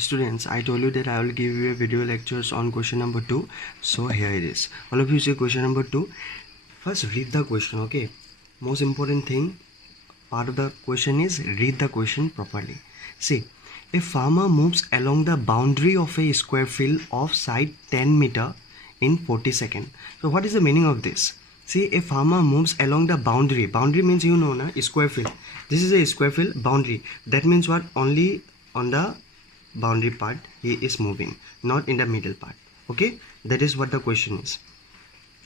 Students, I told you that I will give you a video lectures on question number 2. So here it is. All of you see question number 2. First read the question, okay? Most important thing, part of the question is read the question properly. See, a farmer moves along the boundary of a square field of side 10 meter in 40 seconds. So what is the meaning of this? See, a farmer moves along the boundary. Boundary means you know, na, square field. This is a square field boundary. That means what? Only on the boundary part he is moving, not in the middle part. Okay, that is what the question is.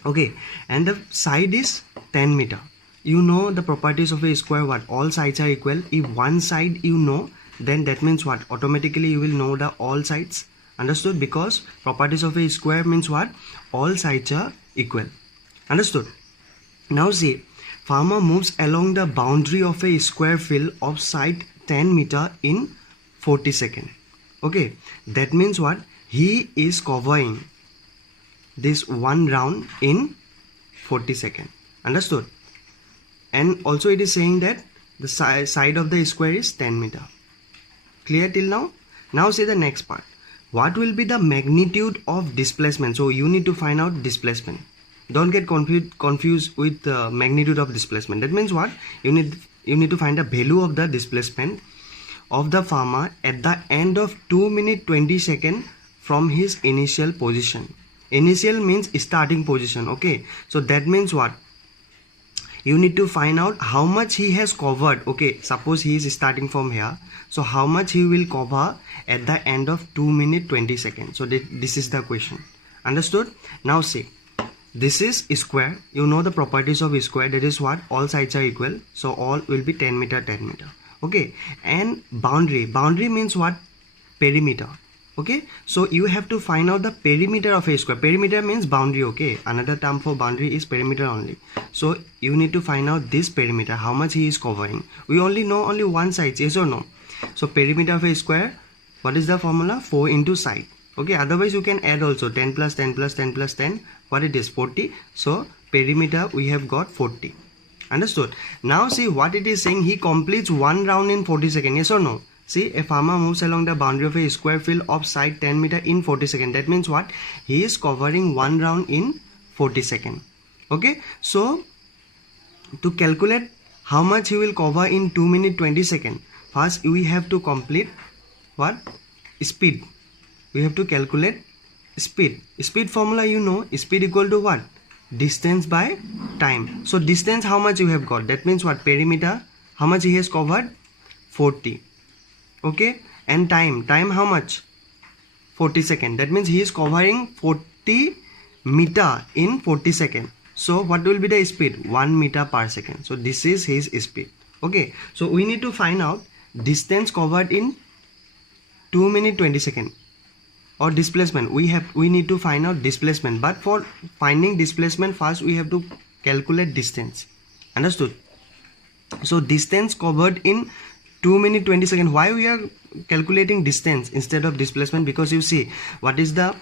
Okay, and the side is 10 meter. You know the properties of a square, what? All sides are equal. If one side you know, then that means what? Automatically you will know the all sides. Understood? Because properties of a square means what? All sides are equal. Understood? Now see, farmer moves along the boundary of a square field of side 10 meter in 40 seconds. Okay, that means what? He is covering this one round in 40 seconds. Understood? And also it is saying that the side of the square is 10 meter. Clear till now? Now see the next part. What will be the magnitude of displacement? So you need to find out displacement. Don't get confused with the magnitude of displacement. That means what? You need to find the value of the displacement of the farmer at the end of 2 minutes 20 seconds from his initial position. Initial means starting position. Okay, so that means what? You need to find out how much he has covered. Okay, suppose he is starting from here, so how much he will cover at the end of 2 minutes 20 seconds. So this is the question. Understood? Now see, this is square. You know the properties of square. That is what? All sides are equal, so all will be 10 meter 10 meter. Okay, and boundary means what? Perimeter. Okay, so you have to find out the perimeter of a square. Perimeter means boundary. Okay, another term for boundary is perimeter only. So you need to find out this perimeter, how much he is covering. We only know only one side, yes or no? So perimeter of a square, what is the formula? 4 into side. Okay, otherwise you can add also 10 plus 10 plus 10 plus 10. What it is? 40. So perimeter we have got 40. Understood? Now see what it is saying. He completes one round in 40 seconds. Yes or no? See, a farmer moves along the boundary of a square field of side 10 meter in 40 seconds. That means what? He is covering one round in 40 seconds. Okay, so to calculate how much he will cover in 2 minutes 20 seconds, first we have to complete what? Speed. We have to calculate speed. Speed formula you know. Speed equal to what? Distance by time. So distance how much you have got? That means what? Perimeter. How much he has covered? 40. Okay, and time how much? 40 seconds. That means he is covering 40 meter in 40 seconds. So what will be the speed? 1 meter per second. So this is his speed. Okay, so we need to find out distance covered in 2 minutes 20 seconds, or displacement. We need to find out displacement, but for finding displacement first we have to calculate distance. Understood? So distance covered in 2 minutes 20 seconds. Why we are calculating distance instead of displacement? Because you see, what is the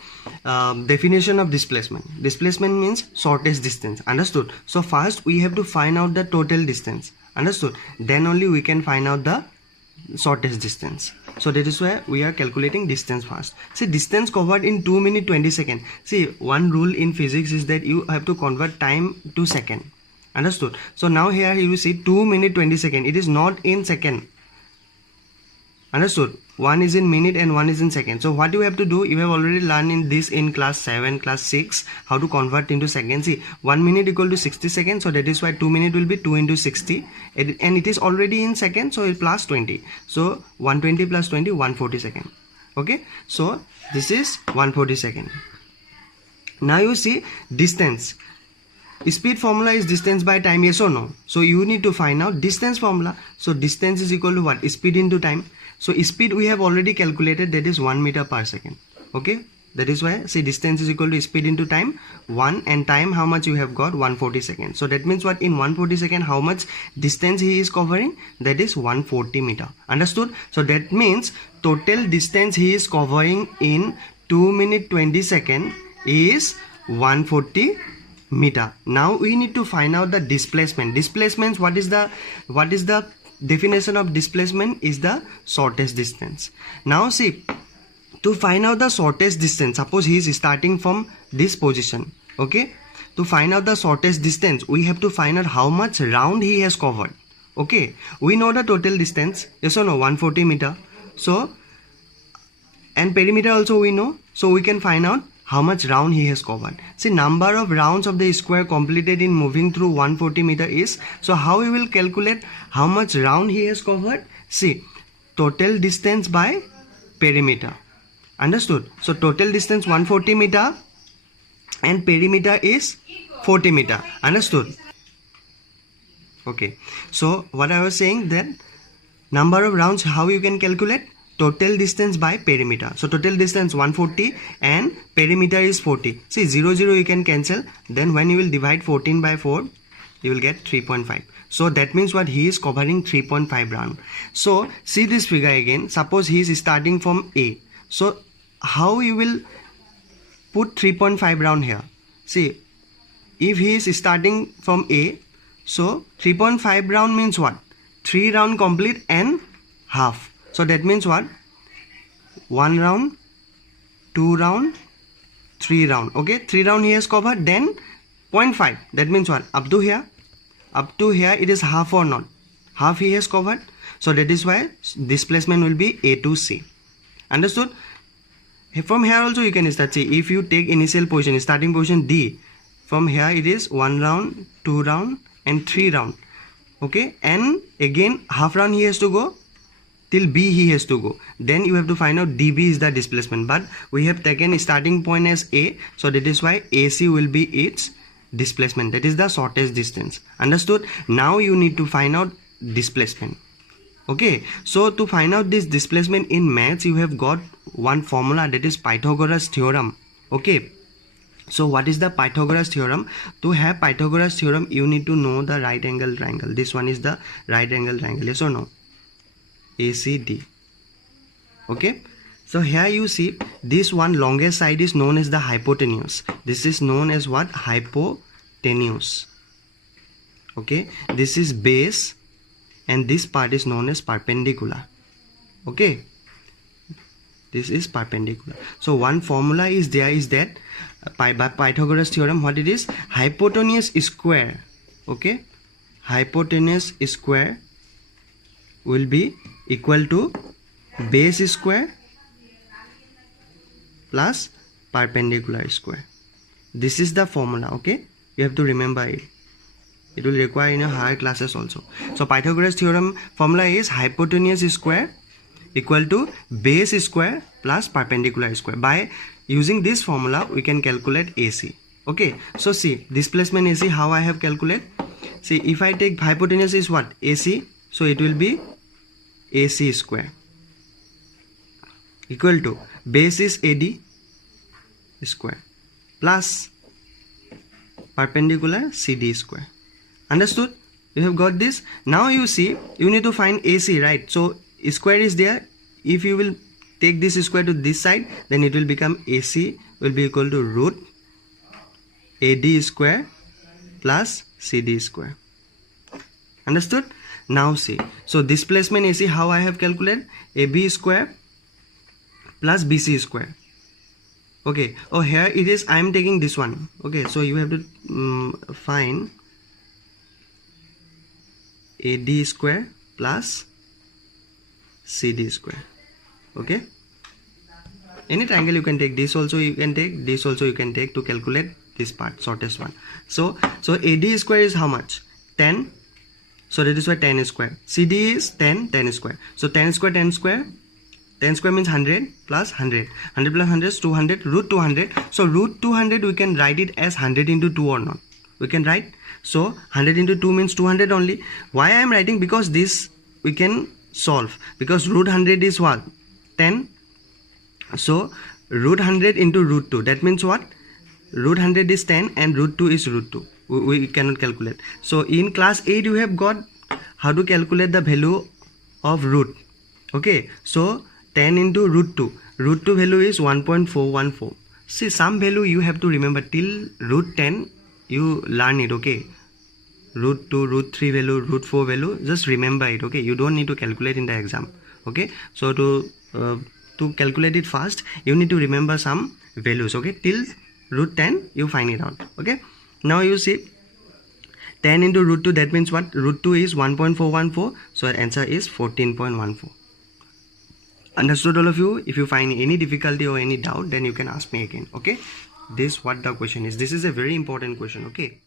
definition of displacement? Displacement means shortest distance. Understood? So first we have to find out the total distance. Understood? Then only we can find out the shortest distance. So that is why we are calculating distance first. See, distance covered in 2 minutes 20 seconds. See, one rule in physics is that you have to convert time to second. Understood? So now here you see 2 minutes 20 seconds. It is not in second. Understood? One is in minute and one is in second. So what you have to do, you have already learned in this in class 7, class 6, how to convert into seconds. See, 1 minute equal to 60 seconds. So that is why 2 minutes will be 2 into 60. And it is already in seconds, so it plus 20. So 120 plus 20, 140 seconds. Okay, so this is 140 seconds. Now you see distance. Speed formula is distance by time, yes or no? So you need to find out distance formula. So distance is equal to what? Speed into time. So speed we have already calculated, that is 1 meter per second. Okay, that is why see distance is equal to speed into time 1, and time how much you have got? 140 seconds. So that means what? In 140 seconds how much distance he is covering? That is 140 meter. Understood? So that means total distance he is covering in 2 minutes 20 seconds is 140 meter. Now we need to find out the displacement. Displacement, what is the definition of displacement? Is the shortest distance. Now see, to find out the shortest distance, suppose he is starting from this position, okay, to find out the shortest distance we have to find out how much round he has covered. Okay, we know the total distance, yes or no, 140 meter. So and perimeter also we know, so we can find out how much round he has covered. See, number of rounds of the square completed in moving through 140 meter is, so how we will calculate how much round he has covered? See, total distance by perimeter. Understood? So total distance 140 meter and perimeter is 40 meter. Understood? Okay, so what I was saying, that number of rounds, how you can calculate? Total distance by perimeter. So total distance 140 and perimeter is 40. See, 0 0 you can cancel, then when you will divide 14 by 4 you will get 3.5. so that means what, he is covering 3.5 round. So see this figure again, suppose he is starting from A, so how you will put 3.5 round here? See, if he is starting from A, so 3.5 round means what? 3 round complete and half. So that means what? 1 round, 2 round, 3 round. Okay, 3 round he has covered, then 0.5. That means what? Up to here it is half or not? Half he has covered. So that is why displacement will be A to C. Understood? From here also you can start. See, if you take initial position, starting position D, from here it is 1 round, 2 round and 3 round. Okay, and again half round he has to go, till B he has to go. Then you have to find out dB is the displacement, but we have taken starting point as A, so that is why AC will be its displacement. That is the shortest distance. Understood? Now you need to find out displacement. Okay, so to find out this displacement in maths, you have got one formula, that is Pythagoras theorem. Okay, so what is the Pythagoras theorem? To have Pythagoras theorem, you need to know the right angle triangle. This one is the right angle triangle, yes or no? ACD. Okay, so here you see this one longest side is known as the hypotenuse. This is known as what? Hypotenuse. Okay, this is base and this part is known as perpendicular. Okay, this is perpendicular. So one formula is there, is that by Pythagoras theorem, what it is? Hypotenuse square. Okay, hypotenuse square will be equal to base square plus perpendicular square. This is the formula. Okay, you have to remember it. It will require in your higher classes also. So Pythagoras theorem formula is hypotenuse square equal to base square plus perpendicular square. By using this formula we can calculate AC. Okay, so see displacement AC, how I have calculated. See, if I take hypotenuse is what? AC, so it will be AC square equal to base is AD square plus perpendicular CD square. Understood? You have got this. Now you see, you need to find AC, right? So square is there. If you will take this square to this side, then it will become AC will be equal to root AD square plus CD square. Understood? Now see, so displacement AC, how I have calculated? AB square plus BC square. Okay, oh here it is, I am taking this one. Okay, so you have to find AD square plus CD square. Okay, any triangle you can take, this also you can take, this also you can take to calculate this part, shortest one. So AD square is how much? 10. So that is why 10 square. CD is 10 square. So 10 square, 10 square. 10 square means 100 plus 100. 100 plus 100 is 200, root 200. So root 200 we can write it as 100 into 2 or not. We can write. So 100 into 2 means 200 only. Why I am writing? Because this we can solve. Because root 100 is what? 10. So root 100 into root 2. That means what? Root 100 is 10 and root 2 is root 2. We cannot calculate. So in class 8 you have got how to calculate the value of root. Okay, so 10 into root 2. Root 2 value is 1.414. See, some value you have to remember till root 10 you learn it. Okay, root 2, root 3 value, root 4 value, just remember it. Okay, you don't need to calculate in the exam. Okay, so to to calculate it fast, you need to remember some values. Okay, till root 10 you find it out. Okay, now you see 10 into root 2, that means what? Root 2 is 1.414, so our answer is 14.14. Understood all of you? If you find any difficulty or any doubt, then you can ask me again. Okay, this what the question is. This is a very important question. Okay.